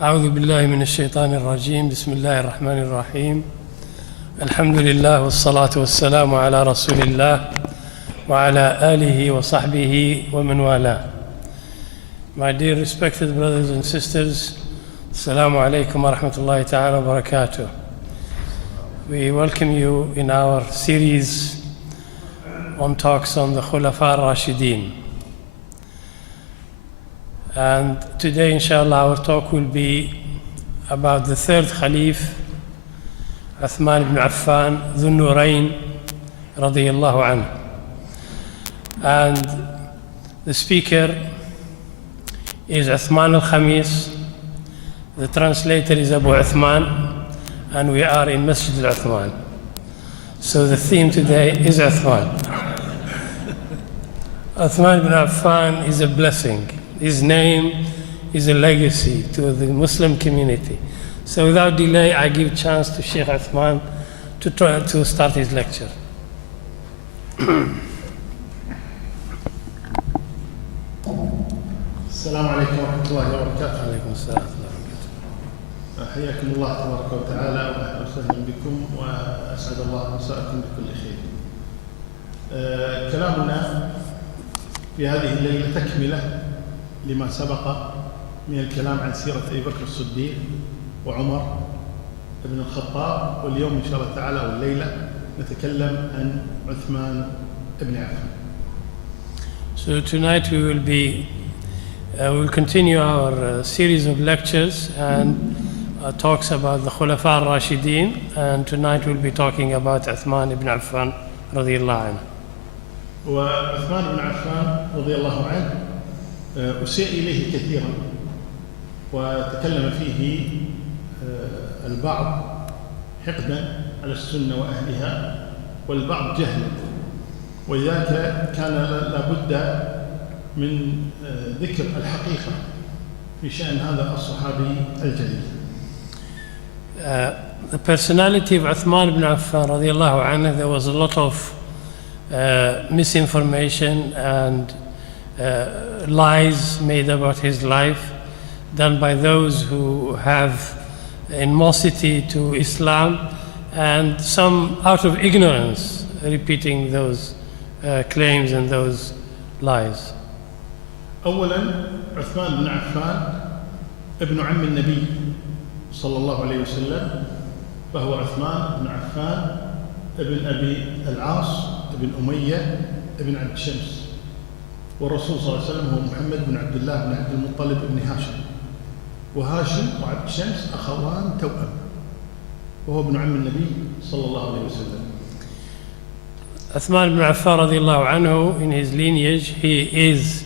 أعوذ بالله من الشيطان الرجيم. بسم الله الرحمن الرحيم. الحمد لله والصلاة والسلام على رسول الله وعلى آله وصحبه ومن والاه. My dear respected brothers and sisters, Assalamu alaikum wa rahmatullahi ta'ala wa barakatuh. We welcome you in our series on talks on the Khulafa al-Rashidin. And today, inshallah, our talk will be about the third Caliph, Uthman Bin Affan, Dhu Nurayn, radiyallahu anhu. And the speaker is Uthman al-khamees. The translator is Abu Uthman, and we are in Masjid al-Uthman. So the theme today is Uthman. Uthman bin Affan is a blessing. His name is a legacy to the Muslim community. So without delay, I give chance to Shaykh Uthman to try to start his lecture. السلام عليكم ورحمة الله وبركاته. عليكم السلام ورحمة الله وبركاته. حياكم الله تبارك وتعالى وأهلا وسهلا بكم وأسعد الله مساءكم بكل خير. كلامنا في هذه الليلة تكملة لما سبق من الكلام عن سيرة أبي بكر الصديق وعمر بن الخطاب، واليوم إن شاء الله تعالى والليلة نتكلم عن عثمان بن عفان. So tonight we will continue our series of lectures and talks about the Khulafa al-Rashidin, and tonight we'll be talking about Uthman ibn Affan radiyallahu anhu. وعثمان بن عفان رضي الله عنه أسيء إليه كثيرا وتكلم فيه البعض حقدا على السنة وأهلها والبعض جهلا، ولذلك كان لابد من ذكر الحقيقة في شأن هذا الصحابي الجليل. The personality of Uthman ibn Affan radiyallahu anhu, there was a lot of misinformation and lies made about his life done by those who have animosity to Islam, and some out of ignorance repeating those claims and those lies. أولا عثمان بن عفان ابن عم النبي صلى الله عليه وسلم، فهو عثمان بن عفان ابن أبي العاص ابن أمية ابن عبد شمس، والرسول صلى الله عليه وسلم هو محمد بن عبد الله بن عبد المطلب بن هاشم، وهاشم وعبد شمس أخوان توأم، وهو ابن عم النبي صلى الله عليه وسلم. Uthman ibn Affan radiyallahu anhu, in his lineage, he is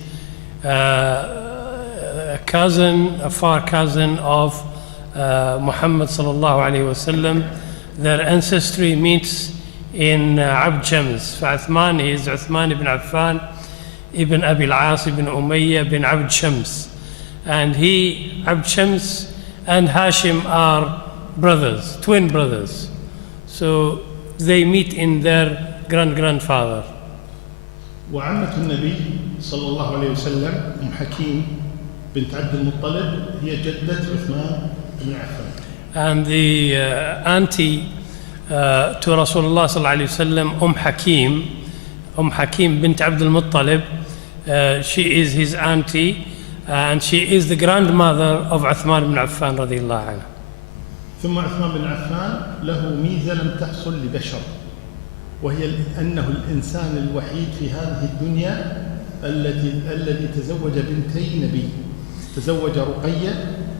a far cousin of Muhammad sallallahu alayhi wasallam. Their ancestry meets in Abd Shams. For Uthman, he is Uthman ibn Affan ibn Abi al-As ibn Umayyah ibn Abd Shams. And he, Abd Shams and Hashim are brothers, twin brothers. So they meet in their grandfather. وعمة النبي صلى الله عليه وسلم أم حكيم بنت عبد المطلب هي جدة عثمان بن عفان. And the auntie to Rasulullah sallallahu alayhi wasallam, Hakim bint Abd al-Muttalib, she is his auntie, and she is the grandmother of Uthman ibn Affan radiyallahu anhu. ثم عثمان بن عفان له ميزة لم تحصل لبشر، وهي أنه الإنسان الوحيد في هذه الدنيا الذي تزوج بنتي نبي. تزوج رقية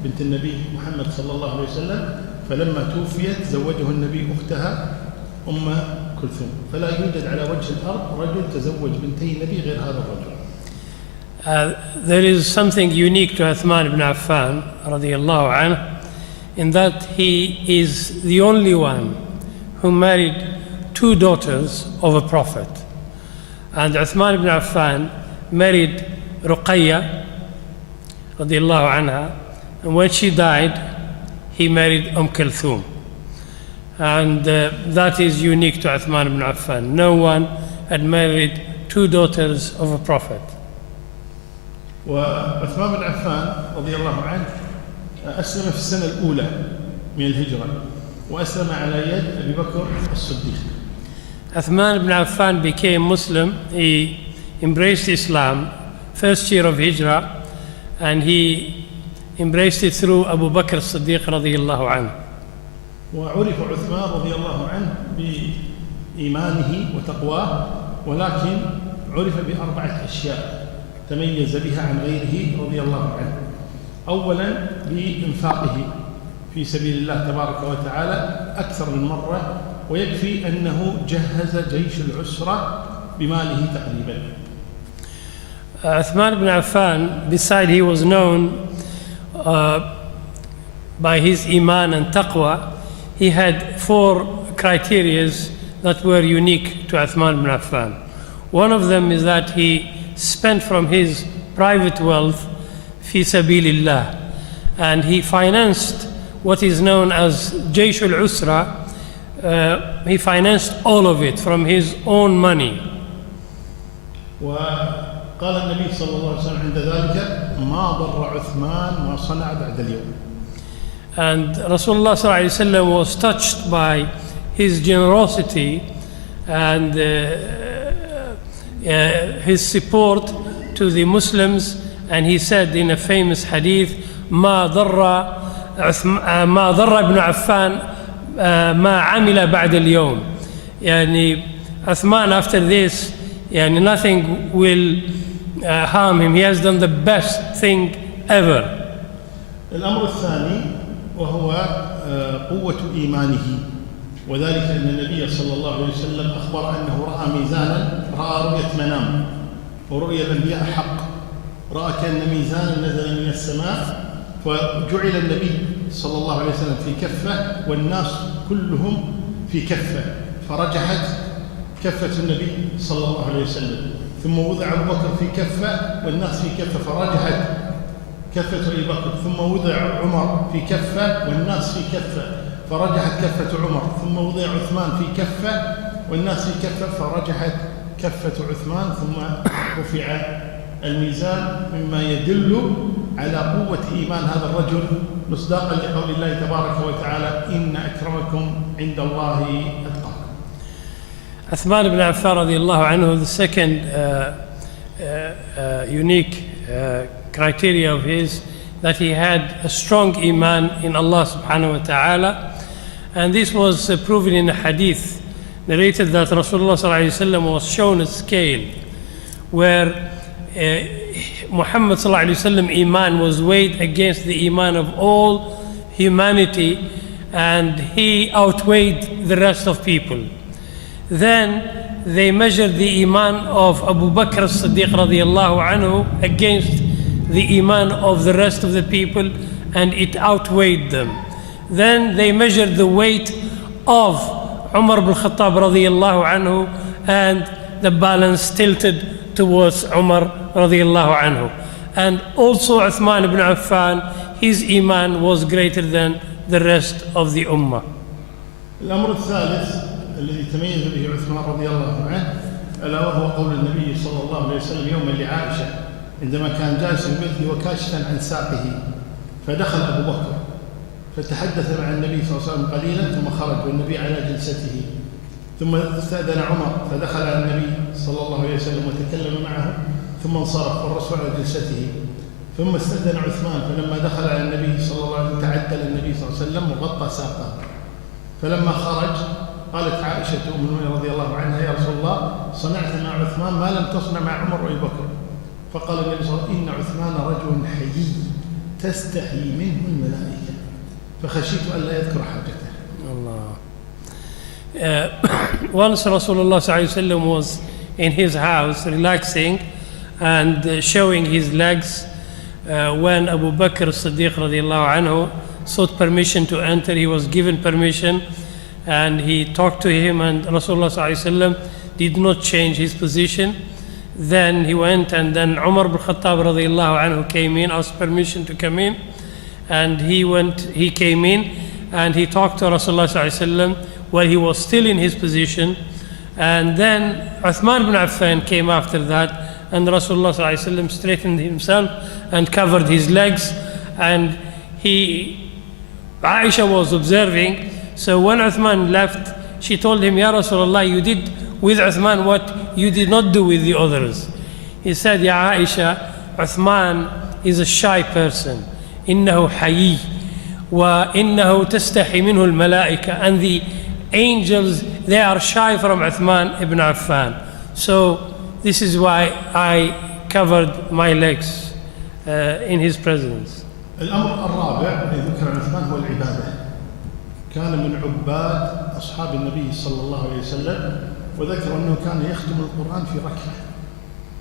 بنت النبي محمد صلى الله عليه وسلم، فلما توفيت زوجه النبي أختها أم كلثوم، فلا يوجد على وجه الأرض رجل تزوج بنتي نبي غير هذا الرجل. There is something unique to Uthman ibn Affan radiyallahu anhu, in that he is the only one who married two daughters of a prophet. And Uthman ibn Affan married Ruqayya radiyallahu anha, and when she died, he married Kulthum. And that is unique to Uthman ibn Affan. No one had married two daughters of a prophet. وعثمان بن عفان رضي الله عنه أسلم في السنة الأولى من الهجرة وأسلم على يد أبي بكر الصديق. Uthman bin Affan became Muslim. He embraced Islam, first year of Hijrah, and he embraced it through Abu Bakr as-Siddiq radiyallahu anhu. وعرف عثمان رضي الله عنه بإيمانه وتقواه، ولكن عرف بأربعة أشياء تميز بها عن غيره رضي الله عنه. أولا بإنفاقه في سبيل الله تبارك وتعالى أكثر من مرة، ويكفي أنه جهز جيش العسرة بماله تقريبا. Uthman bin Affan, besides he was known by his iman and taqwa, he had four criteria that were unique to Uthman bin Affan. One of them is that he spent from his private wealth fi sabilillah, and he financed what is known as Jaysh al-Usra. He financed all of it from his own money. وقال النبي صلى الله عليه وسلم عند ذلك ما ضر عثمان ما صنع بعد اليوم. And Rasulullah sallallahu alaihi wasallam was touched by his generosity and his support to the Muslims, and he said in a famous hadith, ما ضر ابن عفان ما عمل بعد اليوم. يعني Uthman after this, يعني nothing will harm him. He has done the best thing ever. الأمر الثاني وهو قوة إيمانه، وذلك أن النبي صلى الله عليه وسلم أخبر أنه رأى ميزانا، رأى رؤية منام، ورؤية الأنبياء حق، رأى كأن ميزانا نزل من السماء، فجعل النبي صلى الله عليه وسلم في كفة والناس كلهم في كفة، فرجحت كفة النبي صلى الله عليه وسلم، ثم وضع أبو بكر في كفة والناس في كفة فرجحت كفة أبي بكر، ثم وضع عمر في كفة والناس في كفة فرجحت كفة عمر، ثم وضع عثمان في كفة والناس في كفة فرجحت كفة عثمان، ثم رفع الميزان، مما يدل على قوة إيمان هذا الرجل، مصداقا لقول الله تبارك وتعالى إن أكرمكم عند الله أتقاكم. Uthman bin Affan radiallahu anhu, the second unique criteria of his, that he had a strong iman in Allah subhanahu wa ta'ala, and this was proven in a hadith narrated that Rasulullah sallallahu alayhi wa sallam was shown a scale where Muhammad sallallahu alayhi wa sallam iman was weighed against the iman of all humanity, and he outweighed the rest of people. Then they measured the iman of Abu Bakr as-Siddiq radiyallahu anhu against the iman of the rest of the people, and it outweighed them. Then they measured the weight of Umar ibn Khattab radiyallahu anhu, and the balance tilted towards Umar radiyallahu anhu. And also Uthman ibn Affan, his iman was greater than the rest of the ummah. الأمر الثالث الذي تميز به عثمان رضي الله عنه ألا وهو قول النبي صلى الله عليه وسلم يوما لعائشة عندما كان جالس في بيته وكاشفا عن ساقه، فدخل أبو بكر فتحدث مع النبي صلى الله عليه وسلم قليلا ثم خرج والنبي على جلسته، ثم استأذن عمر فدخل على النبي صلى الله عليه وسلم وتكلم معه ثم انصرف والرسول على جلسته، ثم استأذن عثمان فلما دخل على النبي صلى الله عليه وسلم تعدل النبي صلى الله عليه وسلم وغطى ساقه، فلما خرج قالت عائشة أم المؤمنين رضي الله عنها يا رسول الله صنعت مع عثمان ما لم تصنع مع عمر وأبي بكر، فقال النبي صلى الله عليه وسلم إن عثمان رجل حيي تستحي منه الملائكة فخشيت ألا يذكر حاجته. Allah. Once Rasulullah sallallahu alaihi wasallam was in his house relaxing and showing his legs, when Abu Bakr as-Siddiq radiyallahu anhu sought permission to enter, he was given permission, and he talked to him, and Rasulullah sallallahu alaihi wasallam did not change his position. Then he went, and then Umar ibn Khattab radiyallahu anhu came in, asked permission to come in, and he came in and he talked to Rasulullah sallallahu alaihi wasallam while he was still in his position, And then Uthman bin Affan came after that, and Rasulullah sallallahu alaihi wasallam straightened himself and covered his legs, and Aisha was observing. So when Uthman left, she told him, Ya Rasulullah, you did with Uthman what you did not do with the others. He said, Ya Aisha, Uthman is a shy person. إنه حيي وإنه تستحي منه الملائكة. And the angels, they are shy from Uthman ibn Affan. So this is why I covered my legs in his presence. الأمر الرابع الذي ذكر عن عثمان هو العبادة. كان من عباد أصحاب النبي صلى الله عليه وسلم، وذكر أنه كان يختم القرآن في ركعة،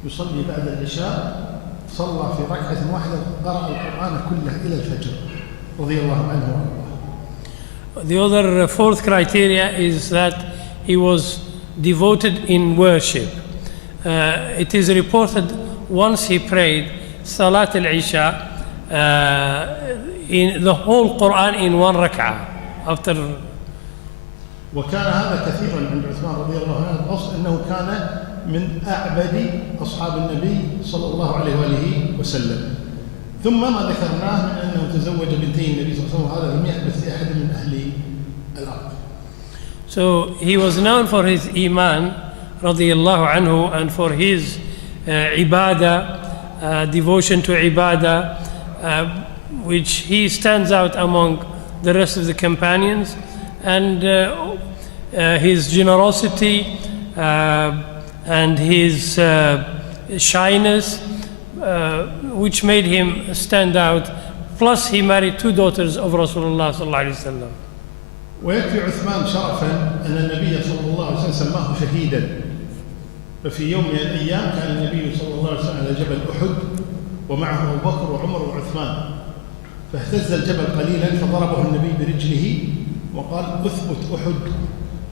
يصلي بعد العشاء صلى في ركعة واحدة قرأ القرآن كله إلى الفجر رضي الله عنه وأرضاه. The other fourth criteria is that he was devoted in worship. It is reported once he prayed Salat al-Isha, in the whole Quran in one rak'ah. After وكان هذا كثيرا عند عثمان رضي الله عنه، الأصل أنه كان من أعبد أصحاب النبي صلى الله عليه وآله وسلم. ثم ما ذكرناه من أنه تزوج بنتي النبي صلى الله عليه وسلم، وهذا لم يحدث لأحد من أهل الأرض. So he was known for his iman رضي الله عنه, and for his ibadah, devotion to ibadah, which he stands out among the rest of the companions, and his generosity and his shyness, which made him stand out. Plus he married two daughters of Rasulullah sallallahu alaihi wasallam. ويكفي عثمان شرفا أن النبي صلى الله عليه وسلم سماه شهيدا. ففي يوم من الأيام كان النبي صلى الله عليه وسلم على جبل أحد ومعه أبو بكر وعمر وعثمان، فاهتز الجبل قليلا فضربه النبي برجله وقال اثبت أحد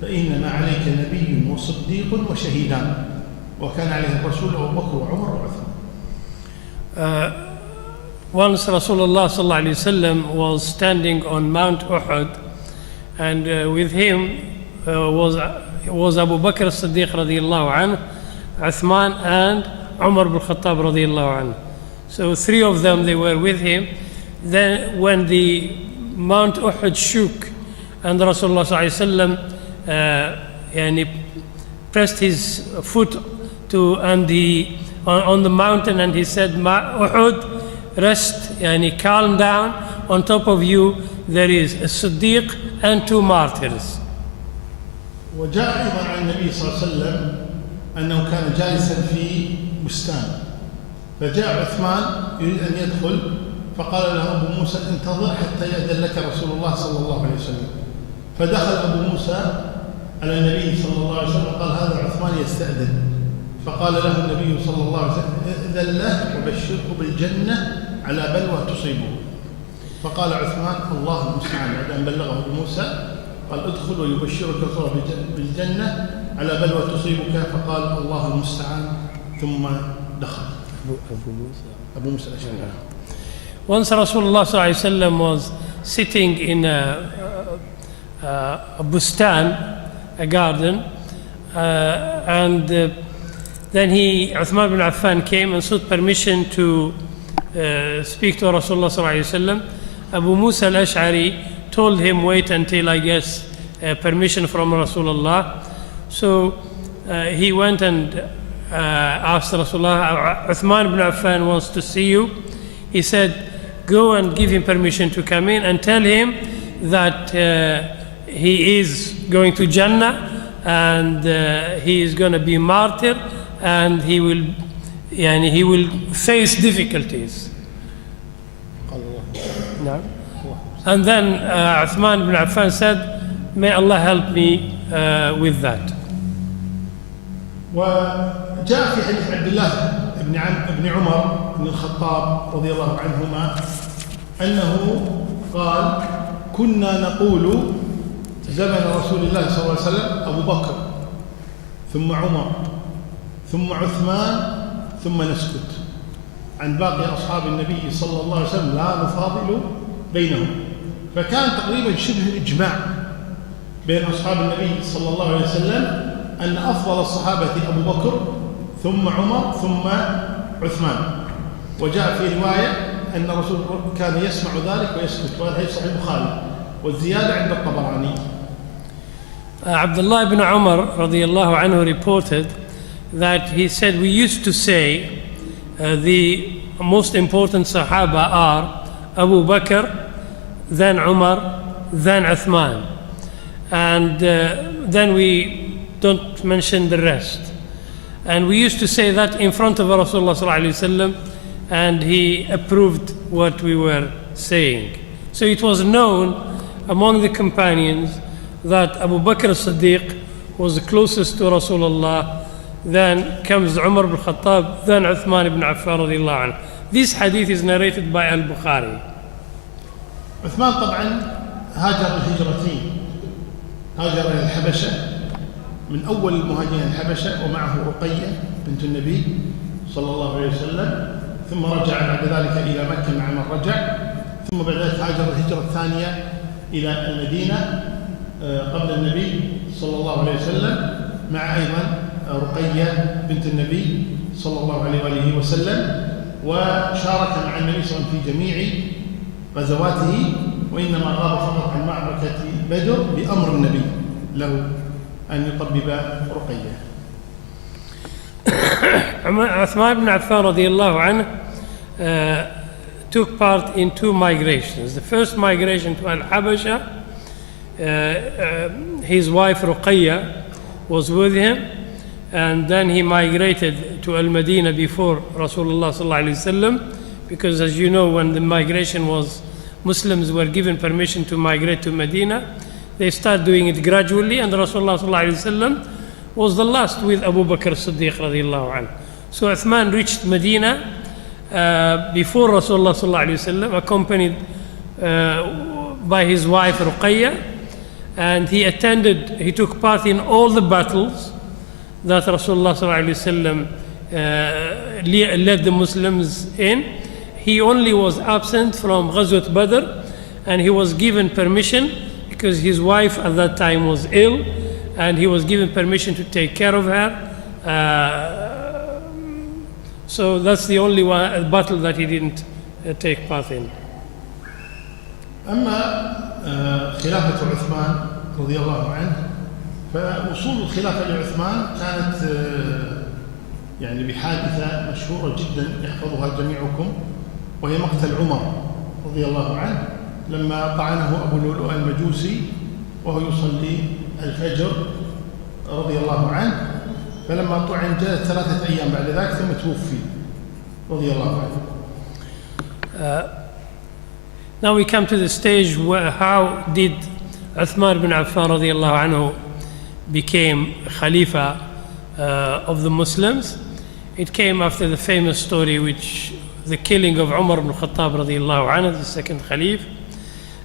فإنما عليك نبي وصديق وشهيدان، وكان عليه الرسول أبو بكر وعمر وعثمان. Once Rasulullah sallallahu alaihi wasallam was standing on Mount Uhud, and with him was Abu Bakr as-Siddiq radiyallahu anhu, Uthman, and Umar bin Khattab radiyallahu anhu. So three of them, they were with him. Then when the Mount Uhud shook and Rasulullah sallallahu alaihi wasallam pressed his foot on the mountain, and he said, Uhud, rest, calm down. On top of you there is a Siddiq and two martyrs. وجاء أيضا عن النبي صلى الله عليه وسلم أنه كان جالسا في بستان، فجاء عثمان يريد أن يدخل، فقال له أبو موسى انتظر حتى يأذن لك رسول الله صلى الله عليه وسلم. فدخل أبو موسى على النبي صلى الله عليه وسلم وقال هذا عثمان يستأذن، فقال له النبي صلى الله عليه وسلم ائذن له وبشره بالجنة على بلوى تصيبه. فقال عثمان الله المستعان، بعد أن بلغه أبو موسى قال ادخل ويبشرك الله بالجنة على بلوى تصيبك، فقال الله المستعان، ثم دخل. أبو موسى الأشعري. Once Rasulullah sallallahu alaihi wasallam was sitting in a bustan, a garden, and then Uthman bin Affan came and sought permission to speak to Rasulullah sallallahu alaihi wasallam. Abu Musa al-Ash'ari told him, wait until I get permission from Rasulullah. So he went and asked Rasulullah, Uthman bin Affan wants to see you. He said, go and give him permission to come in and tell him that he is going to Jannah, and he is going to be martyr, and he will face difficulties. No? And then Uthman bin Affan said, may Allah help me with that. وجاء في حديث عبد الله ابن عمر بن الخطاب رضي الله عنهما أنه قال كنا نقول زمن رسول الله صلى الله عليه وسلم أبو بكر ثم عمر ثم عثمان ثم نسكت عن باقي أصحاب النبي صلى الله عليه وسلم لا نفاضل بينهم. فكان تقريبا شبه الإجماع بين أصحاب النبي صلى الله عليه وسلم أن أفضل الصحابة أبو بكر ثم عمر ثم عثمان، وجاء في رواية أن الرسول كان يسمع ذلك ويسكت، وهذا صحيح البخاري، والزيادة عند الطبراني. Abdullah ibn Umar radiallahu anhu reported that he said, we used to say the most important Sahaba are Abu Bakr, then Umar, then Uthman, and then we don't mention the rest. And we used to say that in front of Rasulullah sallallahu alaihi wasallam, and he approved what we were saying. So it was known among the companions that Abu Bakr as-Siddiq was the closest to Rasulullah, then comes Umar ibn Khattab, then Uthman ibn Affan radiallahu anhu. This hadith is narrated by al-Bukhari. عثمان طبعا هاجر الهجرتين، هاجر إلى الحبشة، من أول المهاجرين الحبشة، ومعه رقية بنت النبي صلى الله عليه وسلم، ثم رجع بعد ذلك إلى مكة مع من رجع، ثم بعد ذلك هاجر الهجرة الثانية إلى المدينة قبل النبي صلى الله عليه وسلم، مع أيضا رقية بنت النبي صلى الله عليه وآله وسلم، وشارك مع النبي صلى الله عليه وسلم في جميع غزواته، وإنما غاب فقط عن معركة بدر بأمر النبي له أن يطبب رقية. Uthman bin Affan radiallahu anhu took part in two migrations. The first migration to Al-Habasha, his wife Ruqayya was with him, and then he migrated to Al-Madinah before Rasulullah sallallahu alaihi wasallam, because as you know, when the migration was, Muslims were given permission to migrate to Medina. They started doing it gradually, and Rasulullah sallallahu alaihi wasallam was the last with Abu Bakr as-Siddiq radiallahu anhu. So Uthman reached Medina before Rasulullah sallallahu alaihi wasallam, accompanied by his wife Ruqayya, and he took part in all the battles that Rasulullah sallallahu alaihi wasallam led the Muslims in. He only was absent from Ghazwat Badr, and he was given permission because his wife at that time was ill, and he was given permission to take care of her. So that's the only battle that he didn't take part in. أما خلافة عثمان رضي الله عنه، فوصول الخلافة لعثمان كانت يعني بحادثة مشهورة جدا يحفظها جميعكم، وهي مقتل عمر رضي الله عنه لما طعنه أبو لؤلؤ المجوسي وهو يصلي الفجر رضي الله عنه، فلما طعن جاءت 3 أيام بعد ذلك ثم توفي رضي الله عنه. Now we come to the stage where how did Uthman bin Affan radiallahu anhu became Khalifa of the Muslims. It came after the famous story, which the killing of Umar ibn Khattab radiallahu anhu, the second Caliph.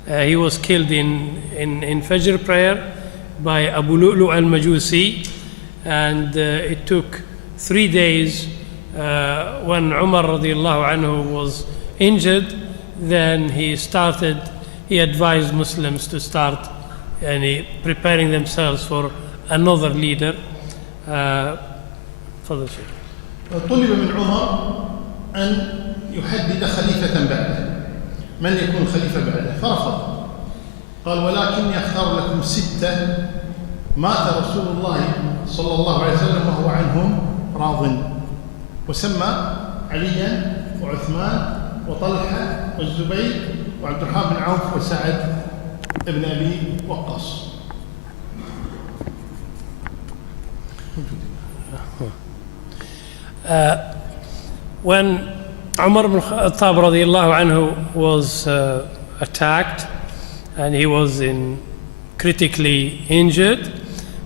He was killed in Fajr prayer by Abu Lu'lu al-Majusi, and it took 3 days when Umar radiallahu anhu was injured. Then he advised Muslims to start preparing themselves for another leader. تفضل شيخ. طلب من عمر أن يحدد خليفة بعده، من يكون خليفة بعده، فرفض. قال ولكني أختار لكم 6 مات رسول الله صلى الله عليه وسلم وهو عنهم راض، وسمى عليا وعثمان وطلحة والزبير وعبد الرحمن بن عوف وسعد بن أبي وقاص. When Umar ibn Khattab radiallahu anhu was attacked and he was critically injured,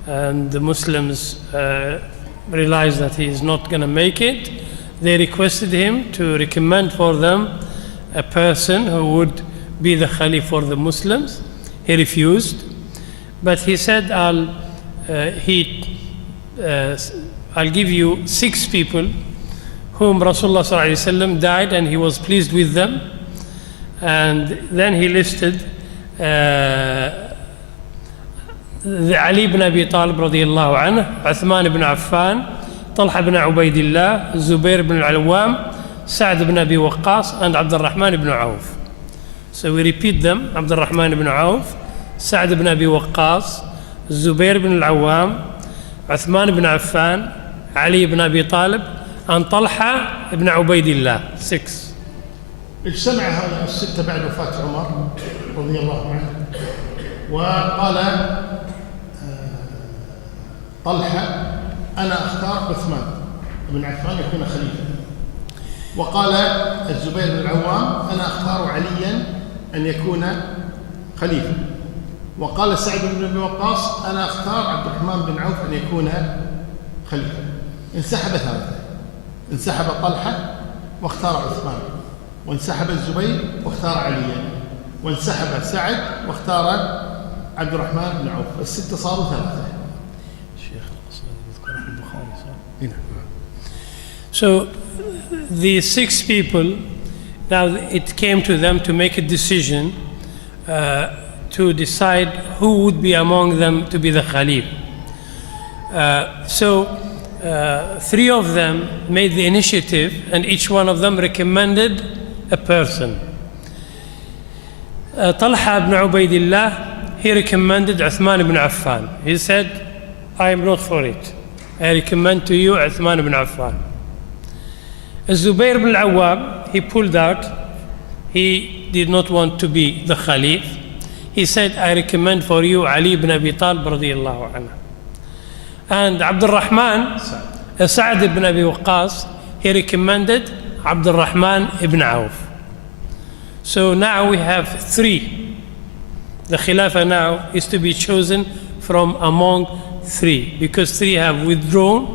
and the Muslims realized that he is not going to make it, they requested him to recommend for them a person who would be the Khalif for the Muslims. He refused, but he said, I'll give you 6 people whom Rasulullah sallallahu alaihi wasallam died and he was pleased with them. And then he listed علي بن أبي طالب رضي الله عنه, عثمان بن عفان, طلحة بن عبيد الله, Zubair بن العوام, Sa'd بن أبي وقاص, and عبد الرحمن بن عوف. So we repeat them: عبد الرحمن بن عوف, سعد بن أبي وقاص, الزبير بن العوام, عثمان بن عفان, علي بن أبي طالب, and طلحة بن عبيد الله. 6. اجتمع هؤلاء الستة بعد وفاة عمر رضي الله عنه، وقال طلحة: أنا أختار عثمان بن عفان يكون خليفة. وقال الزبير بن العوام: أنا أختار عليا أن يكون خليفة. وقال سعد بن أبي وقاص: أنا أختار عبد الرحمن بن عوف أن يكون خليفة. انسحب ثلاثة: انسحب طلحة واختار عثمان، وانسحب الزبير واختار عليا، وانسحب سعد واختار عبد الرحمن بن عوف. الستة صاروا ثلاثة. So the 6 people, now it came to them to make a decision to decide who would be among them to be the Caliph. So 3 of them made the initiative, and each one of them recommended a person. Talha ibn Ubaidillah, he recommended Uthman ibn Affan. He said, I am not for it. I recommend to you Uthman ibn Affan. Zubair ibn al-Awwam, he pulled out. He did not want to be the Caliph. He said, I recommend for you Ali ibn Abi Talib radiyallahu anhu. And Abdul Rahman, Sa'd ibn Abi Waqqas, he recommended Abdul Rahman ibn Auf. So now we have 3. The Khilafah now is to be chosen from among 3, because 3 have withdrawn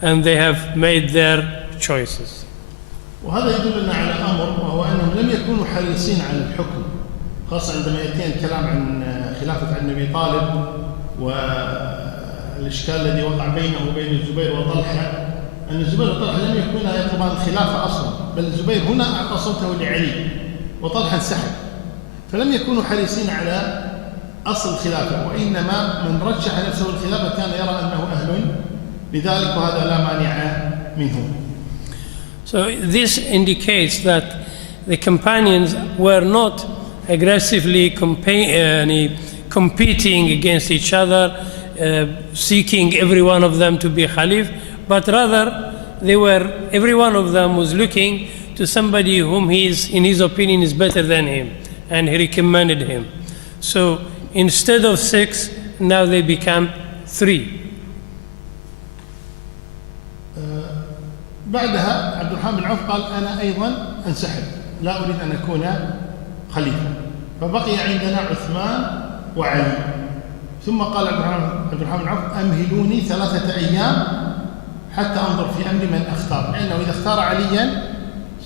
and they have made their choices. وهذا يدلنا على أمر، وهو أنهم لم يكونوا حريصين على الحكم، خاصة عندما يأتي الكلام عن خلافة علي بن أبي طالب والإشكال الذي وقع بينه وبين الزبير وطلحة، أن الزبير وطلحة لم يكونا يطلبان الخلافة أصلا، بل الزبير هنا أعطى صوته لعلي وطلحة انسحب، فلم يكونوا حريصين على أصل الخلافة، وإنما من رشح نفسه الخلافة كان يرى أنه أهل لذلك، وهذا لا مانع منه. So this indicates that the companions were not aggressively competing against each other, seeking every one of them to be Khalif, but rather every one of them was looking to somebody whom in his opinion is better than him, and he recommended him. So instead of 6, now they become 3. بعدها عبد الرحمن بن عوف قال: أنا أيضا أنسحب، لا أريد أن أكون خليفة. فبقي عندنا عثمان وعلي. ثم قال عبد الرحمن بن عوف: أمهلوني 3 أيام حتى أنظر في أمر من أختار، لأنه إذا اختار عليا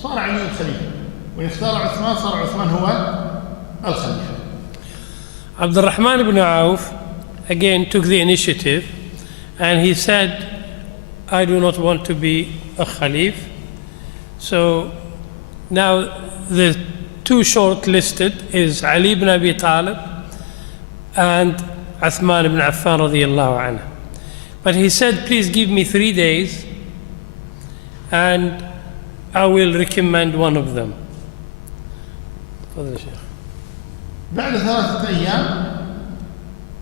صار علي الخليفة، وإن اختار عثمان صار عثمان هو الخليفة. عبد الرحمن بن Auf again took the initiative, and he said, I do not want to be a Khalif. So now the 2 shortlisted is Ali ibn Abi Talib and Uthman ibn Affan radiyallahu anhu. But he said, please give me 3 days and I will recommend one of them. بعد 3 أيام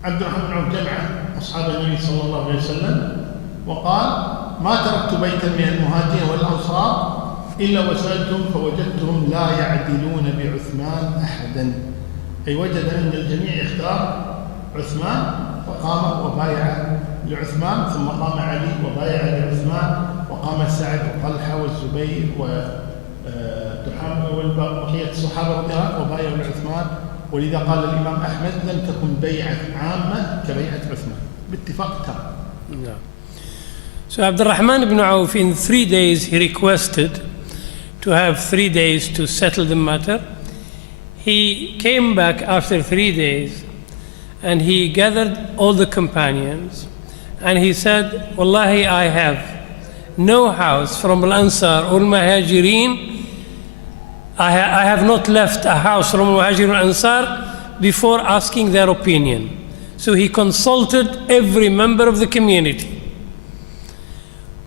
عبد الرحمن بن عوف جمع أصحاب النبي صلى الله عليه وسلم وقال: ما تركت بيتا من المهاجرين والأنصار إلا وسألتهم فوجدتهم لا يعدلون بعثمان أحدا. أي وجد أن الجميع يختار عثمان، فقام وبايع لعثمان، ثم قام علي وبايع لعثمان، وقام سعد وطلحة والزبير وبقية الصحابة رضي الله عنهم وبايعوا لعثمان. ولذا قال الإمام أحمد: لم تكن بيعة عامة كبيعة عثمان، باتفاق تام. So Abdul Rahman ibn Auf, in 3 days, he requested to have 3 days to settle the matter. He came back after 3 days and he gathered all the companions and he said, Wallahi, I have no house from Al-Ansar or Al-Muhajirin. I have not left a house from Al-Muhajirin or Ansar before asking their opinion. So he consulted every member of the community.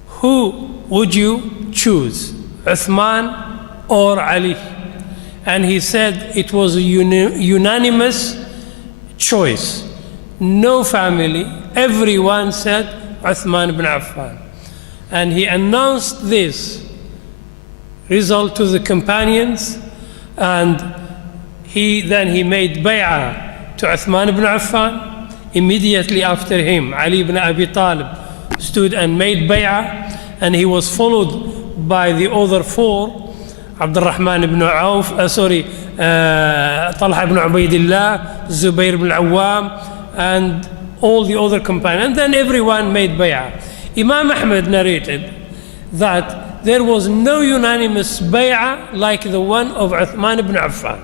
Who would you choose, Uthman or Ali? And he said it was a unanimous choice. No family, everyone said Uthman bin Affan. And he announced this result to the companions, and then he made bay'ah to Uthman ibn Affan. Immediately after him, Ali ibn Abi Talib stood and made bay'ah, and he was followed by the other four, Abdurrahman ibn Auf, Talha ibn Ubaidillah, Zubayr ibn Awam, and all the other companions. And then everyone made bay'ah. Imam Ahmed narrated that there was no unanimous bay'ah like the one of Uthman ibn Affan.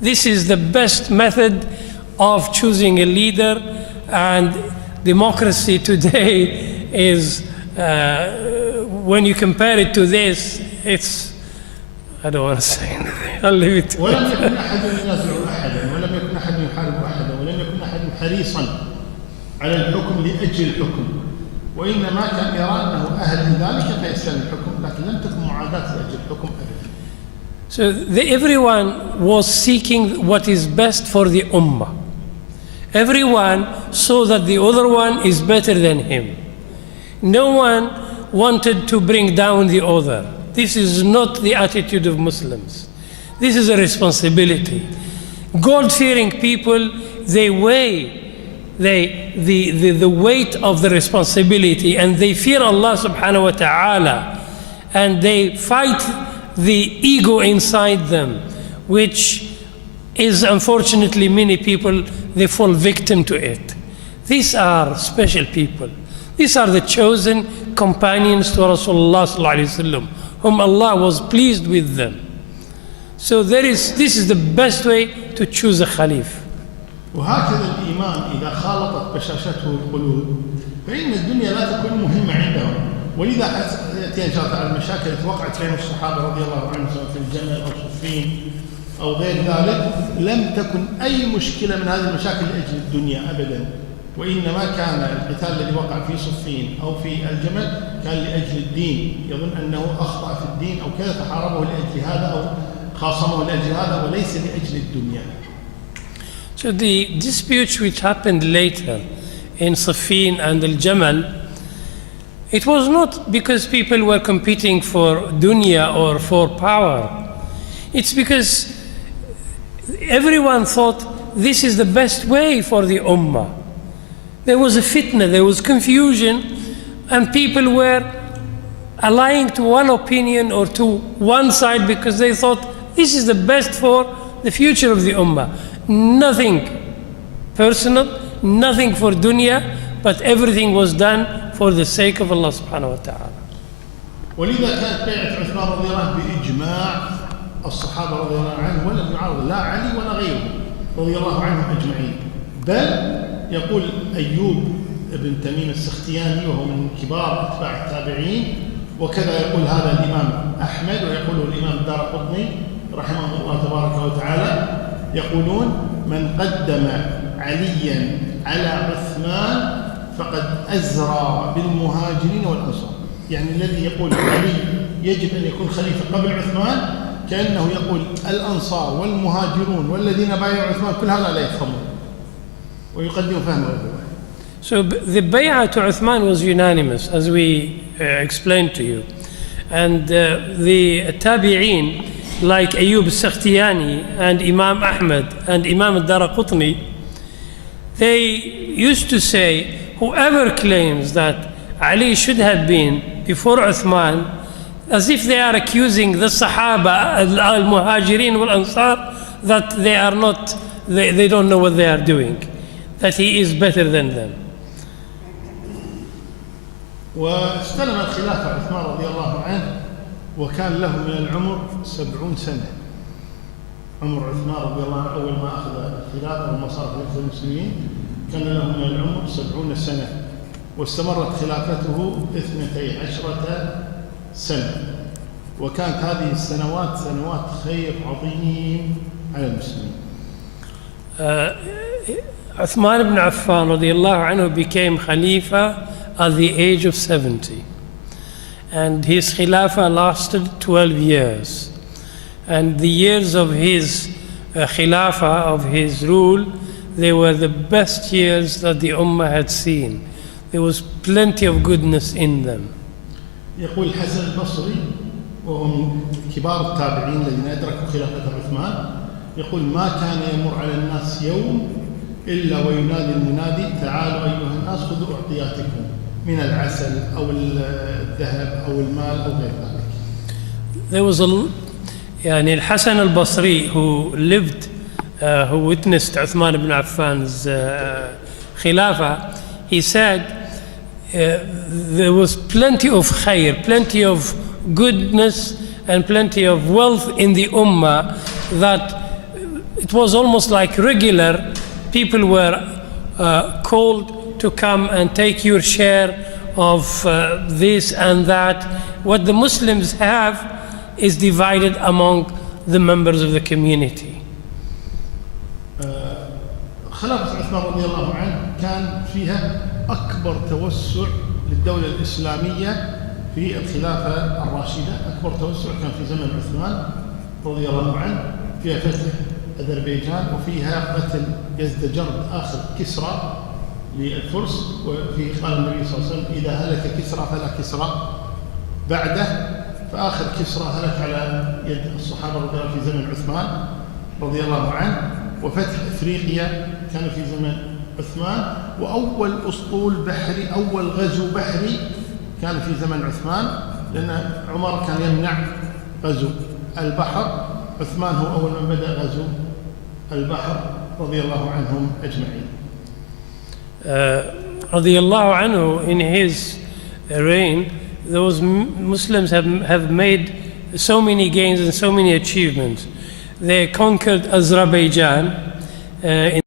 This is the best method of choosing a leader, and democracy today is, when you compare it to this, it's, I don't want to say anything. I'll leave it to ولم يكن أحد ينازع أحدا، ولم يكن أحد يحارب أحدا، ولم يكن أحد حريصا على الحكم لأجل الحكم، وإنما كان يرى أنه أهل لذلك فيستلم الحكم، لكن لم تكن معاداة لأجل الحكم أبدا. So everyone was seeking what is best for the ummah. Everyone saw that the other one is better than him. No one wanted to bring down the other. This is not the attitude of Muslims. This is a responsibility. God-fearing people, they weigh the weight of the responsibility, and they fear Allah subhanahu wa ta'ala, and they fight the ego inside them, which is, unfortunately, many people, they fall victim to it. These are special people. These are the chosen companions to Rasulullah sallallahu alaihi wasallam, whom Allah was pleased with them. So this is the best way to choose a Caliph. وهكذا الإيمان إذا خالطت بشاشته القلوب فإن الدنيا لا تكون مهمة عندهم، ولذا يأتي إن شاء الله على المشاكل التي وقعت بين الصحابة رضي الله عنهم سواء في الجمل أو صفين أو غير ذلك، لم تكن أي مشكلة من هذه المشاكل لأجل الدنيا أبدا، وإنما كان القتال الذي وقع في صفين أو في الجمل كان لأجل الدين، يظن أنه أخطأ في الدين أو كذا فحاربه لأجل هذا أو خاصمه لأجل هذا وليس لأجل الدنيا. So the disputes which happened later in Siffin and al-Jamal, it was not because people were competing for dunya or for power. It's because everyone thought this is the best way for the ummah. There was a fitna, there was confusion, and people were allying to one opinion or to one side because they thought this is the best for the future of the ummah. Nothing personal, nothing for dunya, but everything was done for the sake of Allah subhanahu wa ta'ala. ولذا كانت بيعة عثمان رضي الله عنه بإجماع الصحابة رضي الله عنهم، ولم يعارض لا علي ولا غيره رضي الله عنهم أجمعين. بل يقول أيوب بن تميم السختياني وهو من كبار أتباع التابعين، وكذا يقول هذا الإمام أحمد، ويقوله الإمام الدارقطني رحمه الله تبارك وتعالى، يقولون من قدم عليا على عثمان فقد أزرى بالمهاجرين والأنصار. يعني الذي يقول علي يجب أن يكون خليفة قبل عثمان كأنه يقول الأنصار والمهاجرون والذين بايعوا عثمان كل هذا لا يفهمون ويقدم فهمه. So the bay'ah to Uthman was unanimous, as we explained to you. And the tabi'een, like Ayyub al-Sakhtiyani and Imam Ahmed and Imam al-Daraqutni, they used to say, whoever claims that Ali should have been before Uthman, as if they are accusing the Sahaba, al-Muhajirin wal-Ansar, that they are not, they don't know what they are doing, that he is better than them. واستلم الخلافة عثمان رضي الله عنه وكان له من العمر 70 سنة. عمر عثمان رضي الله عنه أول ما أخذ الخلافة وما صار خليفة المسلمين كان له من العمر 70 سنة، واستمرت خلافته 12 سنة، وكانت هذه السنوات سنوات خير عظيم على المسلمين. Uthman bin Affan radiallahu anhu became Khalifa at the age of 70. And his Khilafah lasted 12 years. And the years of his Khilafah, of his rule, they were the best years that the Ummah had seen. There was plenty of goodness in them. يقول الحسن البصري وهو من كبار التابعين الذين أدركوا خلافة عثمان، يقول ما كان يمر على الناس يوم إلا وينادي المنادي تعالوا أيها الناس خذوا أعطياتكم من العسل أو الذهب أو المال أو غير ذلك. There was يعني الحسن البصري who lived, who witnessed Uthman bin Affan's Khilafah. He said there was plenty of khair, plenty of goodness and plenty of wealth in the Ummah, that it was almost like regular. People were called to come and take your share of this and that. What the Muslims have is divided among the members of the community. خلافة عثمان رضي الله عنه كان فيها أكبر توسع للدولة الإسلامية في الخلافة الراشدة. أكبر توسع كان في زمن عثمان رضي الله عنه، فيها فتح أذربيجان وفيها قتل يزدجرد آخر كسرى للفرس، وفي قال النبي صلى الله عليه وسلم إذا هلك كسرى فلا كسرى بعده، فآخر كسرى هلك على يد الصحابة رضي الله عنهم في زمن عثمان رضي الله عنه. وفتح إفريقيا كان في زمن عثمان، وأول أسطول بحري، أول غزو بحري كان في زمن عثمان، لأن عمر كان يمنع غزو البحر. عثمان هو أول من بدأ غزو البحر رضي الله عنهم أجمعين. رضي الله عنه, in his reign, those Muslims have made so many gains and so many achievements. They conquered Azerbaijan in